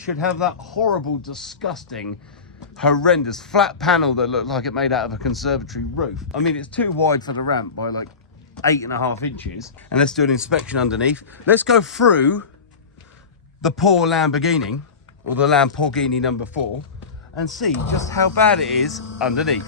should have that horrible, disgusting, horrendous flat panel that looked like it made out of a conservatory roof. I mean, it's too wide for the ramp by like 8.5 inches. And let's do an inspection underneath. Let's go through the poor Lamborghini, or the Lamborghini number 4, and see just how bad it is underneath.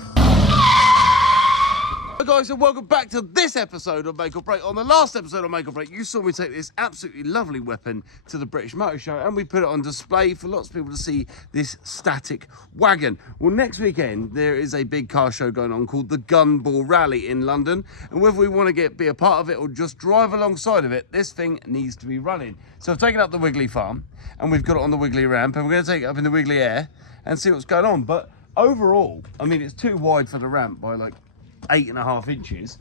Hi guys, and welcome back to this episode of Make or Break. On the last episode of Make or Break, you saw me take this absolutely lovely weapon to the British Motor Show, and we put it on display for lots of people to see this static wagon. Well, next weekend there is a big car show going on called the Gumball Rally in London, and whether we want to be a part of it or just drive alongside of it, this thing needs to be running. So I've taken up the Wiggly Farm, and we've got it on the Wiggly Ramp, and we're going to take it up in the Wiggly Air and see what's going on. But overall, I mean, it's too wide for the ramp by like 8.5 inches.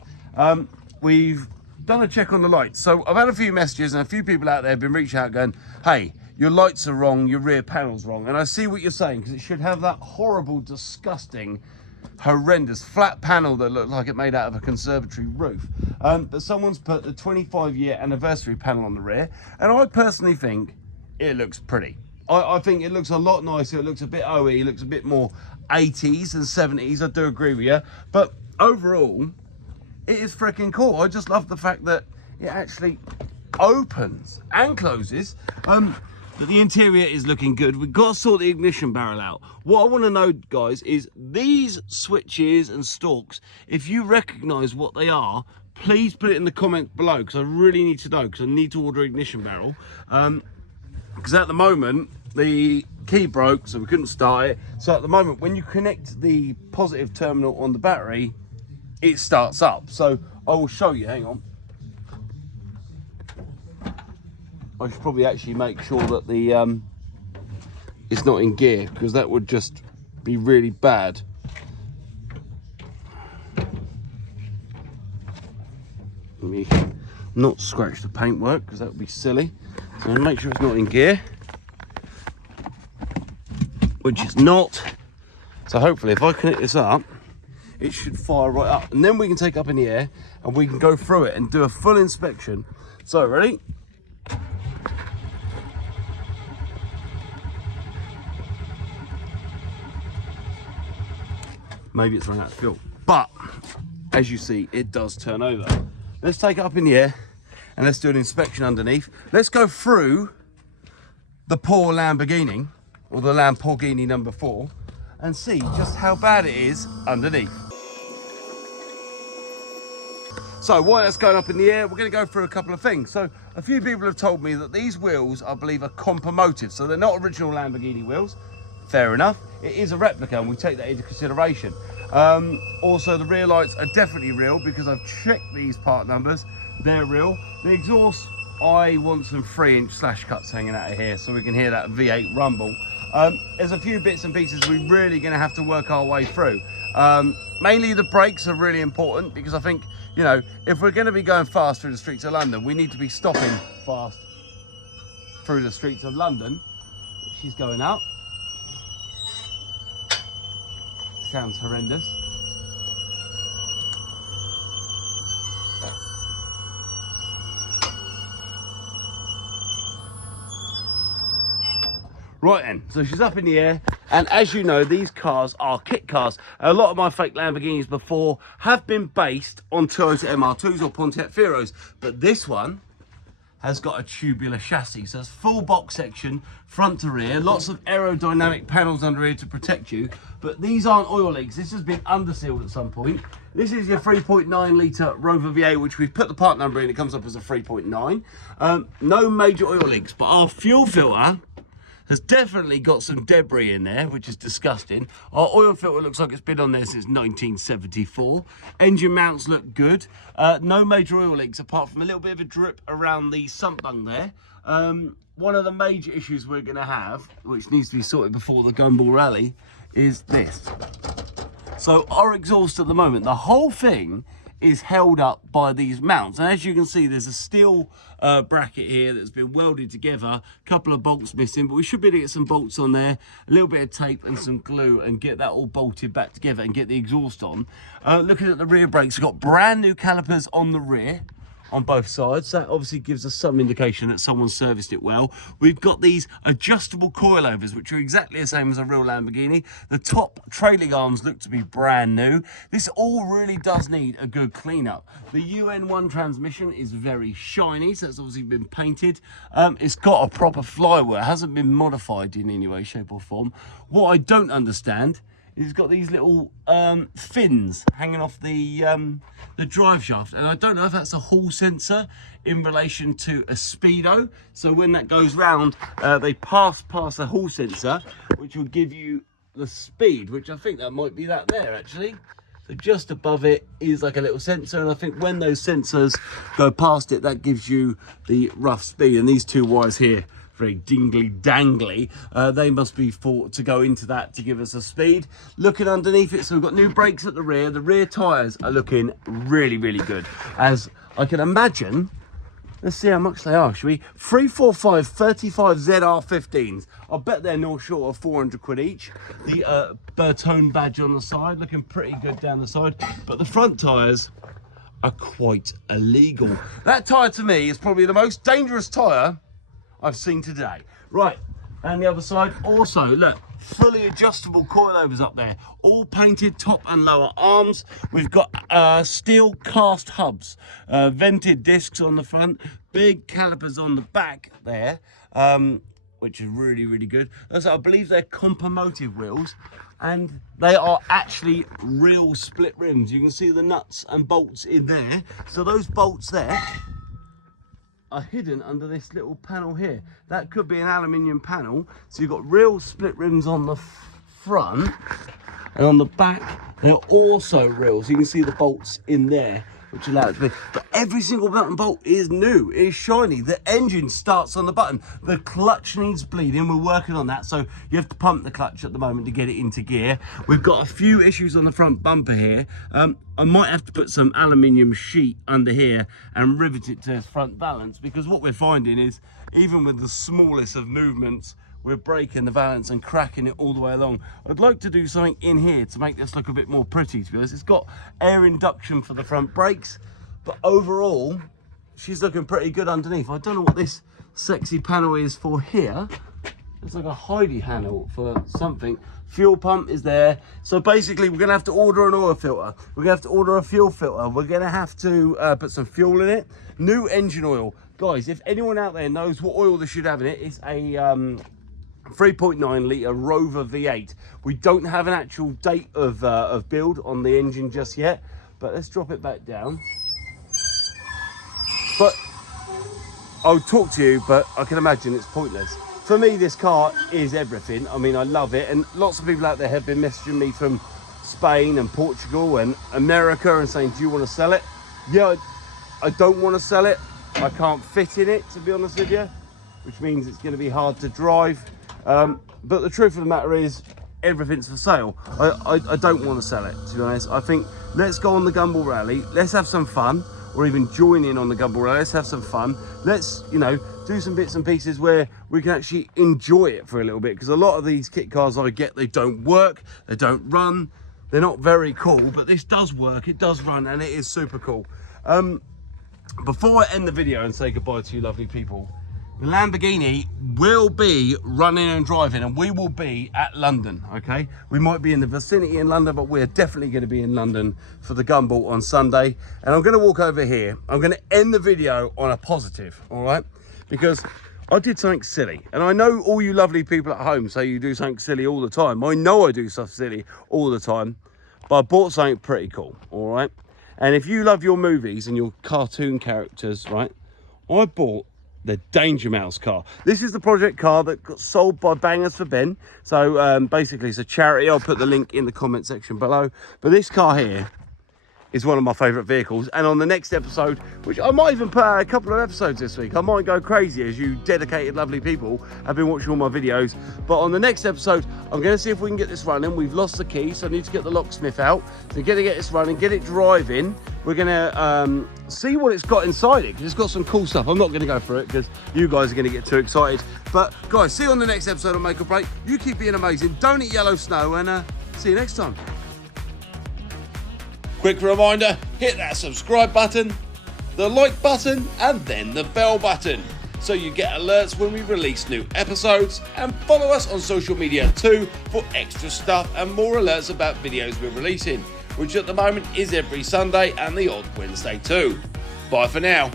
We've done a check on the lights. So I've had a few messages and a few people out there have been reaching out going, hey, your lights are wrong, your rear panel's wrong. And I see what you're saying, because it should have that horrible, disgusting, horrendous flat panel that looked like it made out of a conservatory roof. But someone's put the 25-year anniversary panel on the rear, and I personally think it looks pretty. I think it looks a lot nicer. It looks a bit OE, it looks a bit more 80s and 70s. I do agree with you. But overall, it is freaking cool. I just love the fact that it actually opens and closes. But the interior is looking good. We've got to sort the ignition barrel out. What I want to know, guys, is these switches and stalks, if you recognise what they are, please put it in the comments below, because I really need to know, because I need to order an ignition barrel. Because at the moment the key broke, so we couldn't start it. So at the moment, when you connect the positive terminal on the battery, it starts up. So I will show you, hang on. I should probably actually make sure that the it's not in gear, because that would just be really bad. Let me not scratch the paintwork, because that would be silly. So make sure it's not in gear, which it's not. So hopefully if I connect this up, it should fire right up, and then we can take it up in the air and we can go through it and do a full inspection. So ready? Maybe it's run out of fuel, but as you see, it does turn over. Let's take it up in the air and let's do an inspection underneath. Let's go through the poor Lamborghini, or the Lamborghini number 4, and see just how bad it is underneath. So while that's going up in the air, we're going to go through a couple of things. So a few people have told me that these wheels, I believe, are compomotive, so they're not original Lamborghini wheels. Fair enough. It is a replica, and we take that into consideration. Also, the rear lights are definitely real, because I've checked these part numbers. They're real. The exhaust, I want some 3-inch slash cuts hanging out of here so we can hear that V8 rumble. There's a few bits and pieces we're really going to have to work our way through. Mainly the brakes are really important, because I think, you know, if we're going to be going fast through the streets of London, we need to be stopping fast through the streets of London. She's going up. Sounds horrendous. Right then, so she's up in the air, and as you know, these cars are kit cars. A lot of my fake Lamborghinis before have been based on Toyota MR2s or Pontiac Firos, but this one has got a tubular chassis, so it's full box section, front to rear, lots of aerodynamic panels under here to protect you, but these aren't oil leaks. This has been undersealed at some point. This is your 3.9 litre Rover V8, which we've put the part number in, it comes up as a 3.9. No major oil leaks, but our fuel filter has definitely got some debris in there, which is disgusting. Our oil filter looks like it's been on there since 1974. Engine mounts look good. No major oil leaks, apart from a little bit of a drip around the sump bung there. One of the major issues we're going to have, which needs to be sorted before the Gumball Rally, is this. So our exhaust at the moment, the whole thing is held up by these mounts, and as you can see, there's a steel bracket here that's been welded together, a couple of bolts missing, but we should be able to get some bolts on there, a little bit of tape and some glue, and get that all bolted back together and get the exhaust on. Looking at the rear brakes, we've got brand new calipers on the rear, on both sides. That obviously gives us some indication that someone serviced it well. We've got these adjustable coilovers, which are exactly the same as a real Lamborghini. The top trailing arms look to be brand new. This all really does need a good cleanup. The UN1 transmission is very shiny, so it's obviously been painted. It's got a proper flywheel. It hasn't been modified in any way, shape or form. What I don't understand is it's got these little fins hanging off the drive shaft, and I don't know if that's a hall sensor in relation to a speedo. So when that goes round, they pass a hall sensor, which will give you the speed, which I think that might be that there actually. So just above it is like a little sensor, and I think when those sensors go past it, that gives you the rough speed. And these two wires here, very dingly dangly, they must be for to go into that to give us a speed. Looking underneath it, so we've got new brakes at the rear tires are looking really good, as I can imagine. Let's see how much they are, shall we? 345 35 ZR15s. I bet they're not short of 400 quid each. The Bertone badge on the side, looking pretty good down the side, but the front tyres are quite illegal. That tyre to me is probably the most dangerous tyre I've seen today. Right, and the other side also, look, fully adjustable coilovers up there, all painted top and lower arms. We've got steel cast hubs, vented discs on the front, big calipers on the back there, which is really good. So I believe they're Compomotive wheels, and they are actually real split rims. You can see the nuts and bolts in there. So those bolts there are hidden under this little panel here. That could be an aluminium panel. So you've got real split rims on the front, and on the back they're also real. So you can see the bolts in there, which allow it to be. But every single nut and bolt is new, is shiny. The engine starts on the button. The clutch needs bleeding. We're working on that. So you have to pump the clutch at the moment to get it into gear. We've got a few issues on the front bumper here. I might have to put some aluminium sheet under here and rivet it to front balance, because what we're finding is even with the smallest of movements, we're breaking the balance and cracking it all the way along. I'd like to do something in here to make this look a bit more pretty, to be honest. It's got air induction for the front brakes, but overall, she's looking pretty good underneath. I don't know what this sexy panel is for here. It's like a hidey handle for something. Fuel pump is there. So basically, we're gonna have to order an oil filter. We're gonna have to order a fuel filter. We're gonna have to put some fuel in it. New engine oil. Guys, if anyone out there knows what oil this should have in it, it's a 3.9 litre Rover V8. We don't have an actual date of build on the engine just yet, but let's drop it back down. But I'll talk to you, but I can imagine it's pointless. For me, this car is everything. I mean, I love it, and lots of people out there have been messaging me from Spain and Portugal and America and saying, do you want to sell it? Yeah, I don't want to sell it. I can't fit in it, to be honest with you, which means it's going to be hard to drive. But the truth of the matter is, everything's for sale. I don't want to sell it, to be honest. I think let's go on the Gumball Rally, let's have some fun, or even join in on the Gumball Rally, let's have some fun. Let's, you know, do some bits and pieces where we can actually enjoy it for a little bit, because a lot of these kit cars I get, they don't work, they don't run, they're not very cool, but this does work, it does run, and it is super cool. Before I end the video and say goodbye to you lovely people, the Lamborghini will be running and driving, and we will be at London, okay? We might be in the vicinity in London, but we're definitely going to be in London for the Gumball on Sunday. And I'm going to walk over here. I'm going to end the video on a positive, all right? Because I did something silly. And I know all you lovely people at home say you do something silly all the time. I know I do stuff silly all the time, but I bought something pretty cool, all right? And if you love your movies and your cartoon characters, right, I bought the Danger Mouse car. This is the project car that got sold by Bangers for Ben. So basically it's a charity. I'll put the link in the comment section below. But this car here is one of my favourite vehicles, and on the next episode, which I might even put out a couple of episodes this week, I might go crazy as you dedicated lovely people have been watching all my videos. But on the next episode, I'm going to see if we can get this running. We've lost the key, so I need to get the locksmith out to get this running, get it driving. We're going to see what it's got inside it, because it's got some cool stuff. I'm not going to go through it because you guys are going to get too excited. But guys, see you on the next episode of Make or Break. You keep being amazing, don't eat yellow snow, and see you next time. Quick reminder, hit that subscribe button, the like button and then the bell button, so you get alerts when we release new episodes, and follow us on social media too for extra stuff and more alerts about videos we're releasing, which at the moment is every Sunday and the odd Wednesday too. Bye for now.